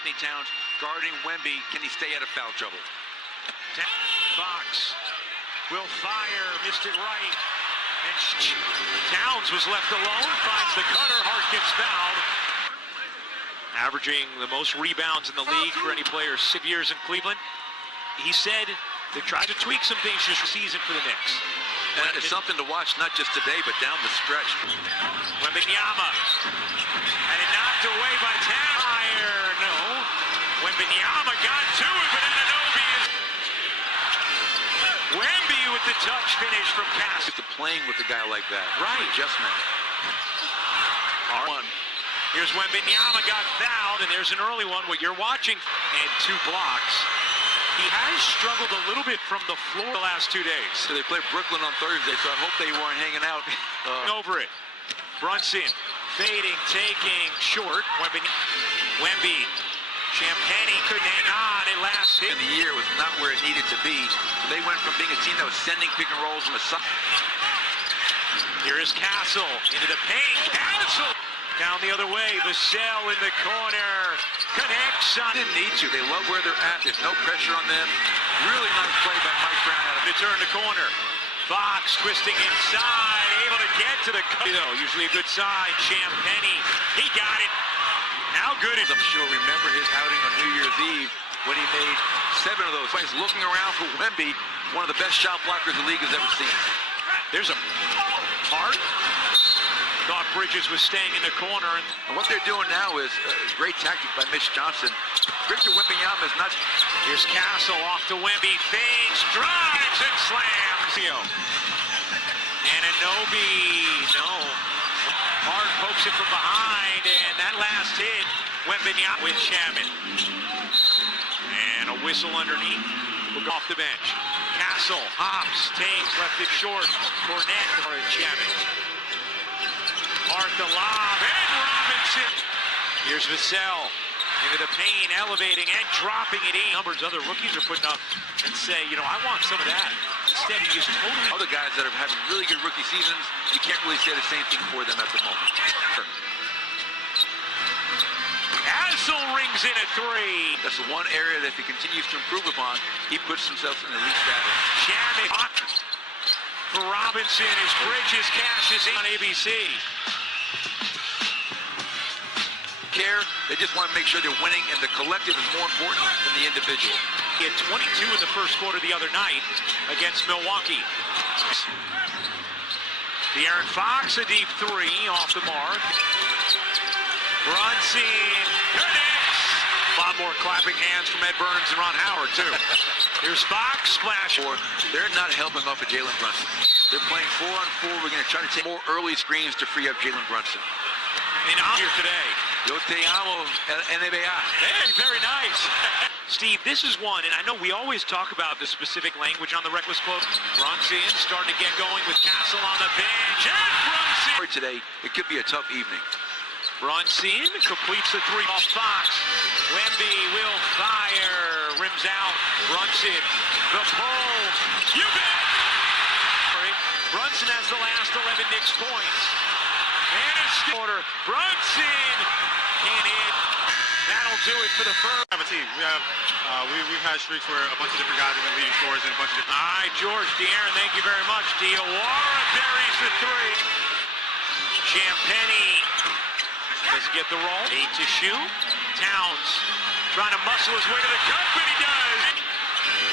Anthony Towns guarding Wemby. Can he stay out of foul trouble? Fox will fire, missed it right. And Towns was left alone, finds the cutter, Hart gets fouled. Averaging the most rebounds in the league for any player 6 years in Cleveland. He said they tried to tweak some things this season for the Knicks. And it's something to watch, not just today, but down the stretch. Wembanyama. And it knocked away by Towns. No. Wembanyama got to it, but Anunoby is... Wemby with the touch finish from Cass. Just playing with a guy like that. Right. Adjustment. One. Here's Wembanyama got fouled, and there's an early one, what you're watching, and 2 blocks. He has struggled a little bit from the floor the last 2 days. So they play Brooklyn on Thursday, so I hope they weren't hanging out. Over it. Brunson fading, taking short. Wemby. Champagne couldn't hang on. It last hit. In the year was not where it needed to be. They went from being a team that was sending pick and rolls on the side. Here is Castle into the paint. Castle down the other way. Vassell in the corner. Connects on. Didn't need to. They love where they're at. There's no pressure on them. Really nice play by Mike Brown out of it. Turn the corner. Fox twisting inside, able to get to the cup. Usually a good sign. Champagne, he got it. How good is? I'm sure remember his outing on New Year's Eve when he made 7 of those plays. Looking around for Wemby, one of the best shot blockers the league has ever seen. There's a Hart. Thought Bridges was staying in the corner. And what they're doing now is great tactic by Mitch Johnson. Victor Wembanyama is not. Here's Castle off to Wemby, fakes, drives, and slams. And Anunoby, no. Hart pokes it from behind, and that last hit, Wembanyama with Shaman. And a whistle underneath. We'll go off the bench. Castle hops, takes, left it short. Cornette for Shaman. Hart the lob, and Robinson. Here's Vassell into the paint, elevating and dropping it in. Numbers other rookies are putting up and say, you know, I want some of that. Instead, he just totally... Other guys that are having really good rookie seasons, you can't really say the same thing for them at the moment. Castle rings in a 3. That's the one area that if he continues to improve upon, he puts himself in elite status. Shaman for Robinson as Bridges cashes in on ABC. They just want to make sure they're winning, and the collective is more important than the individual. He had 22 in the first quarter the other night against Milwaukee. De'Aaron Fox, a deep 3 off the mark. Brunson connects. A lot more clapping hands from Ed Burns and Ron Howard, too. Here's Fox, splash. They're not helping off of Jalen Brunson. They're playing 4-on-4. We're going to try to take more early screens to free up Jalen Brunson. And I'm here today. Yo te amo, NBA. Hey, very nice. Steve, this is one, and I know we always talk about the specific language on the Reckless quote. Brunson starting to get going with Castle on the bench. And Brunson. Today, it could be a tough evening. Brunson completes the 3 off Fox. Wemby will fire. Rims out. Brunson. The pull. You bet. Brunson has the last 11 Knicks points. And a quarter. Brunson can't hit. That'll do it for the first. We have a team. We've had streaks where a bunch of different guys have been leading scores in a bunch of different. All right, George, De'Aaron, thank you very much. Diawara buries the 3. Champagne doesn't get the roll. 8 to shoot. Towns trying to muscle his way to the cup, but he does.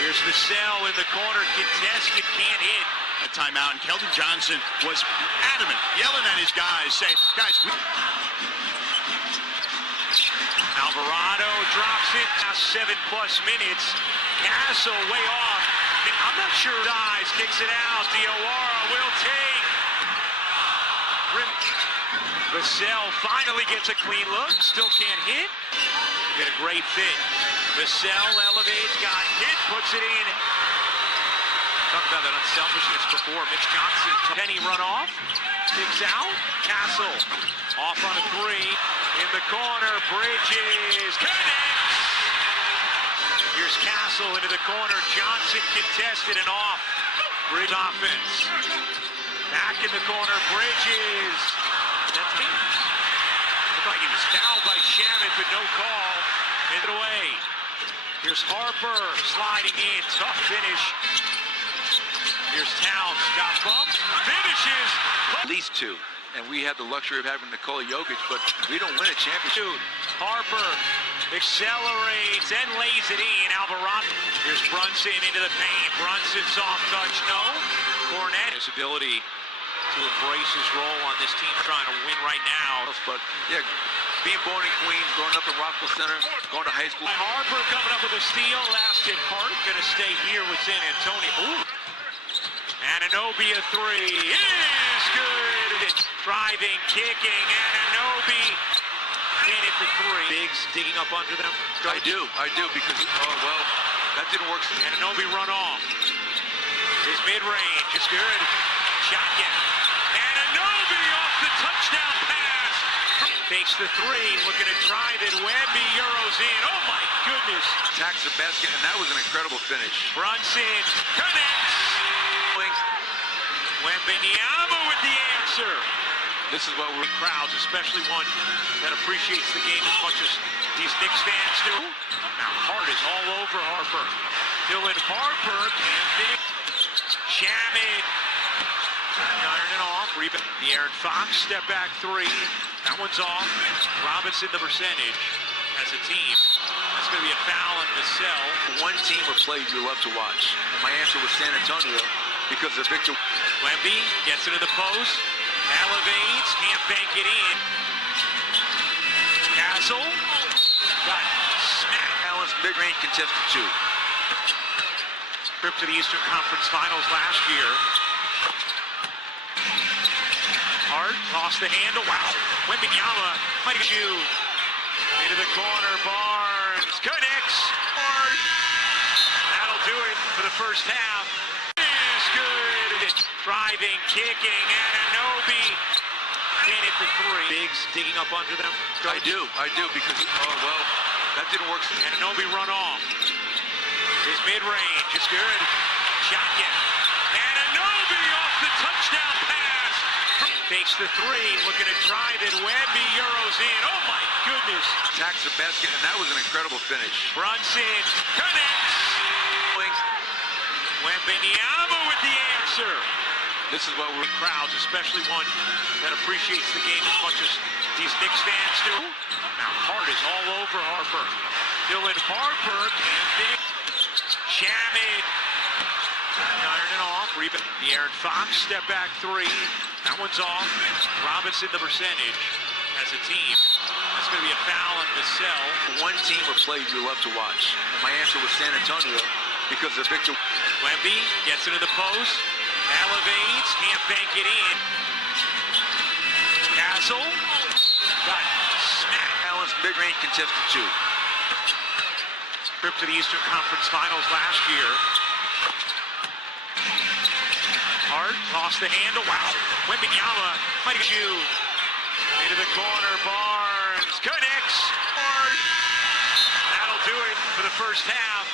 Here's Vassell in the corner. Contested, can't hit. A timeout, and Keldon Johnson was adamant, yelling at his guys, saying, guys, Alvarado drops it, now 7+ minutes. Castle way off. And I'm not sure dies, kicks it out. Diawara will take. Vassell finally gets a clean look, still can't hit. Get a great fit. Vassell elevates, got hit, puts it in. Talk about that unselfishness before. Mitch Johnson, Penny run off, sticks out. Castle off on a 3 in the corner. Bridges connects. Here's Castle into the corner. Johnson contested and off. Bridge offense. Back in the corner. Bridges. That's it. Looked like he was fouled by Shaman, but no call. And in the way. Here's Harper sliding in, tough finish. Here's Towns, got bumped, finishes. At least two. And we have the luxury of having Nikola Jokic, but we don't win a championship. Harper accelerates and lays it in. Alvarado. Here's Brunson into the paint. Brunson soft touch, no. Cornet. His ability to embrace his role on this team trying to win right now. But yeah, being born in Queens, growing up in Rockville Center, going to high school. Harper coming up with a steal. Lasted Hart gonna stay here with San Antonio. Ooh. Anunoby a three is good. Driving, kicking, Anunoby in it for three. Biggs digging up under them. I do, because, oh, well, that didn't work. Anunoby run off. His mid-range is good. Shot yet. Anunoby off the touchdown pass. Takes the three, looking to drive it. Wemby Euros in. Oh my goodness. Attacks the basket, and that was an incredible finish. Brunson connects. Wembanyama with the answer. This is what we're Crowds, especially one that appreciates the game as much as these Knicks fans do. Now Hart is all over Harper. Dylan Harper can't finish. Shaman. Iron it off. Rebound. The Aaron Fox step back three. That one's off. Robinson the percentage. As a team, that's going to be a foul in the cell. one team or play you love to watch. And my answer was San Antonio because of Victor. Wemby gets into the post. Elevates. Can't bank it in. Castle. Got smack. Allen's mid-range contested two. Trip to the Eastern Conference Finals last year. Hart lost the handle. Wow. Wembanyama might shoot. Into the corner. Barnes connects. Hart. That'll do it for the first half. Is good. Driving, kicking. Anunoby in it for three. Biggs digging up under them. I do, because, oh, well, that didn't work. Anunoby run off. His mid-range is good. Shot yet. Anunoby off the touchdown pass. Takes the three, looking to drive it. Wemby Euros in. Oh my goodness. Attacks the basket, and that was an incredible finish. Brunson connects. Wembanyama with the answer. This is what we're Crowds, especially one that appreciates the game as much as these Knicks fans do. Now Hart is all over Harper. Dylan Harper can't finish. Shaman. Iron it off. Rebound. The Aaron Fox step back three. That one's off. Robinson the percentage. As a team, that's going to be a foul in the cell. one team or play you love to watch. And my answer was San Antonio because of Victor. Wemby gets into the post. Elevates. Can't bank it in. Castle. Got smack. Allen's mid-range contested two. Trip to the Eastern Conference Finals last year. Hart lost the handle. Wow. Wembanyama might shoot. Into the corner. Barnes connects. Hart. That'll do it for the first half.